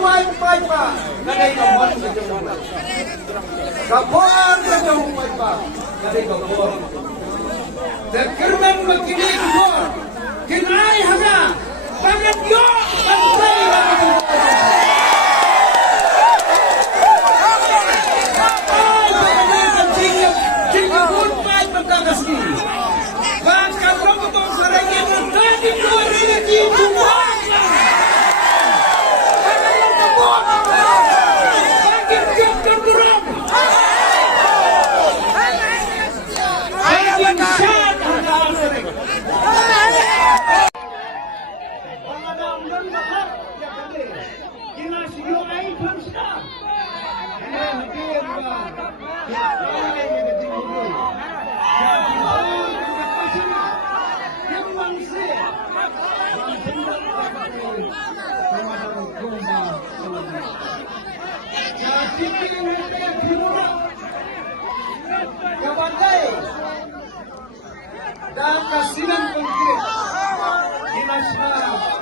White Piper, nanay ka mo sa jong kapon sa jong White Piper, nanay ka mo. The Kerman magkinig ko, kinay haga, pagkat yun, pagkay na dan kasinan konkret di nasional